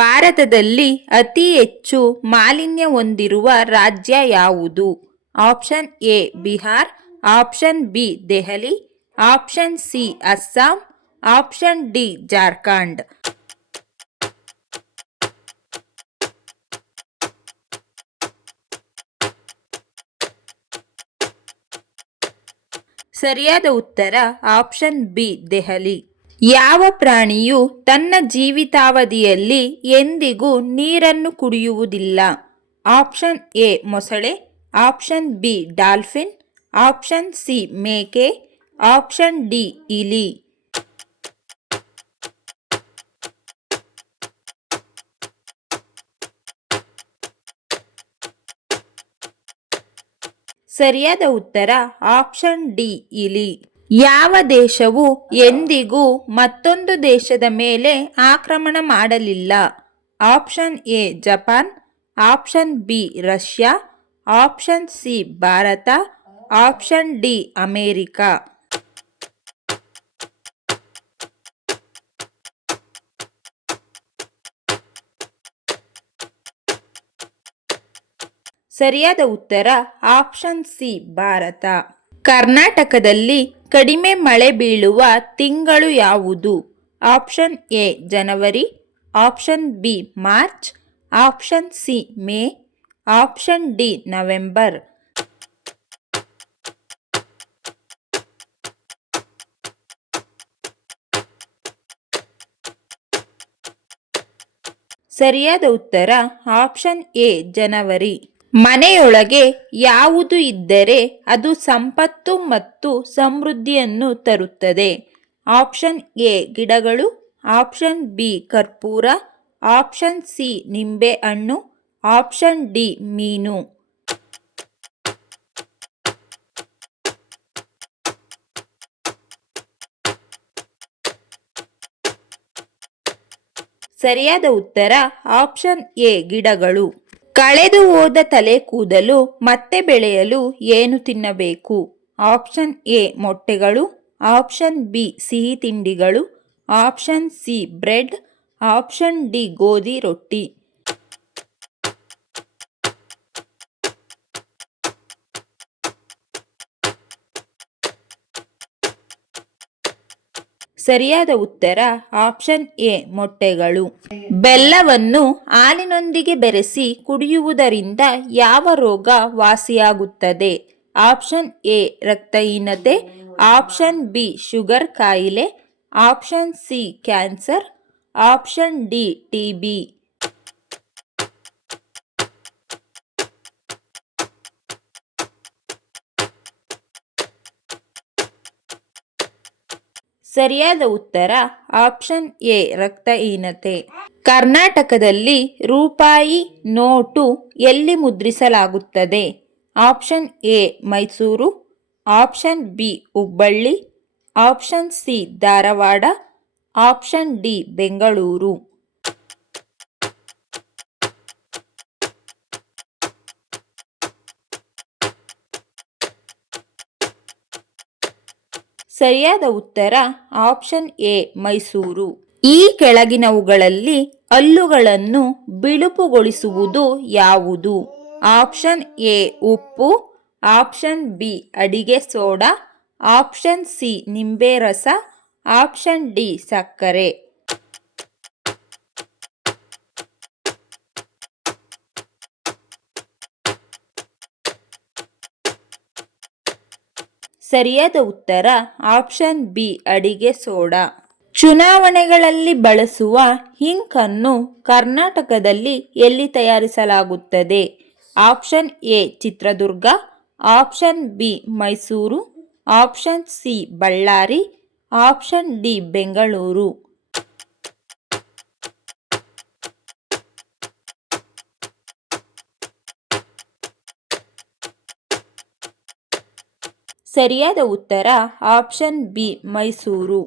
ಭಾರತದಲ್ಲಿ ಅತಿ ಹೆಚ್ಚು ಮಾಲಿನ್ಯ ಹೊಂದಿರುವ ರಾಜ್ಯ ಯಾವುದು? Option A Bihar, option B Delhi, option C Assam, option D Jharkhand. ಸರಿಯಾದ ಉತ್ತರ ಆಪ್ಷನ್ ಬಿ ದೆಹಲಿ. ಯಾವ ಪ್ರಾಣಿಯು ತನ್ನ ಜೀವಿತಾವಧಿಯಲ್ಲಿ ಎಂದಿಗೂ ನೀರನ್ನು ಕುಡಿಯುವುದಿಲ್ಲ? ಆಪ್ಷನ್ ಎ ಮೊಸಳೆ, option B dolphin, option C ಮೇಕೆ, ಆಪ್ಷನ್ ಡಿ ಇಲಿ. ಸರಿಯಾದ ಉತ್ತರ ಆಪ್ಷನ್ ಡಿ ಇಲಿ. ಯಾವ ದೇಶವು ಎಂದಿಗೂ ಮತ್ತೊಂದು ದೇಶದ ಮೇಲೆ ಆಕ್ರಮಣ ಮಾಡಲಿಲ್ಲ? Option A Japan, option B Russia, option C Bharat, option D America. ಸರಿಯಾದ ಉತ್ತರ ಆಪ್ಷನ್ ಸಿ ಭಾರತ. ಕರ್ನಾಟಕದಲ್ಲಿ ಕಡಿಮೆ ಮಳೆ ಬೀಳುವ ತಿಂಗಳು ಯಾವುದು? Option A January, option B March, option C May, option D November. ಸರಿಯಾದ ಉತ್ತರ ಆಪ್ಷನ್ ಎ ಜನವರಿ. ಮನೆಯೊಳಗೆ ಯಾವುದು ಇದ್ದರೆ ಅದು ಸಂಪತ್ತು ಮತ್ತು ಸಮೃದ್ಧಿಯನ್ನು ತರುತ್ತದೆ? ಆಪ್ಷನ್ ಎ ಗಿಡಗಳು, ಆಪ್ಷನ್ ಬಿ ಕರ್ಪೂರ, ಆಪ್ಷನ್ ಸಿ ನಿಂಬೆ ಹಣ್ಣು, ಆಪ್ಷನ್ ಡಿ ಮೀನು. ಸರಿಯಾದ ಉತ್ತರ ಆಪ್ಷನ್ ಎ ಗಿಡಗಳು. ಕಳೆದು ಹೋದ ತಲೆ ಕೂದಲು ಮತ್ತೆ ಬೆಳೆಯಲು ಏನು ತಿನ್ನಬೇಕು? ಆಪ್ಷನ್ ಎ ಮೊಟ್ಟೆಗಳು, ಆಪ್ಷನ್ ಬಿ ಸಿಹಿ ತಿಂಡಿಗಳು, option C bread, option D ಗೋಧಿ ರೊಟ್ಟಿ. ಸರಿಯಾದ ಉತ್ತರ ಆಪ್ಷನ್ ಎ ಮೊಟ್ಟೆಗಳು. ಬೆಲ್ಲವನ್ನು ಹಾಲಿನೊಂದಿಗೆ ಬೆರೆಸಿ ಕುಡಿಯುವುದರಿಂದ ಯಾವ ರೋಗ ವಾಸಿಯಾಗುತ್ತದೆ? ಆಪ್ಷನ್ ಎ ರಕ್ತಹೀನತೆ, ಆಪ್ಷನ್ ಬಿ ಶುಗರ್ ಕಾಯಿಲೆ, option C cancer, option D TB. ಸರಿಯಾದ ಉತ್ತರ ಆಪ್ಷನ್ ಎ ರಕ್ತಹೀನತೆ. ಕರ್ನಾಟಕದಲ್ಲಿ ರೂಪಾಯಿ ನೋಟು ಎಲ್ಲಿ ಮುದ್ರಿಸಲಾಗುತ್ತದೆ? Option A Mysuru, option B Hubballi, option C Dharwad, option D Bengaluru. ಸರಿಯಾದ ಉತ್ತರ ಆಪ್ಷನ್ ಎ ಮೈಸೂರು. ಈ ಕೆಳಗಿನವುಗಳಲ್ಲಿ ಹಲ್ಲುಗಳನ್ನು ಬಿಳುಪುಗೊಳಿಸುವುದು ಯಾವುದು? ಆಪ್ಷನ್ ಎ ಉಪ್ಪು, ಆಪ್ಷನ್ ಬಿ ಅಡಿಗೆ ಸೋಡಾ, ಆಪ್ಷನ್ ಸಿ ನಿಂಬೆ ರಸ, ಆಪ್ಷನ್ ಡಿ ಸಕ್ಕರೆ. ಸರಿಯಾದ ಉತ್ತರ ಆಪ್ಷನ್ ಬಿ ಅಡಿಗೆ ಸೋಡಾ. ಚುನಾವಣೆಗಳಲ್ಲಿ ಬಳಸುವ ಇಂಕ್ ಅನ್ನು ಕರ್ನಾಟಕದಲ್ಲಿ ಎಲ್ಲಿ ತಯಾರಿಸಲಾಗುತ್ತದೆ? Option A Chitradurga, option B Mysuru, option C Ballari, option D Bengaluru. ಸರಿಯಾದ ಉತ್ತರ ಆಪ್ಷನ್ ಬಿ ಮೈಸೂರು.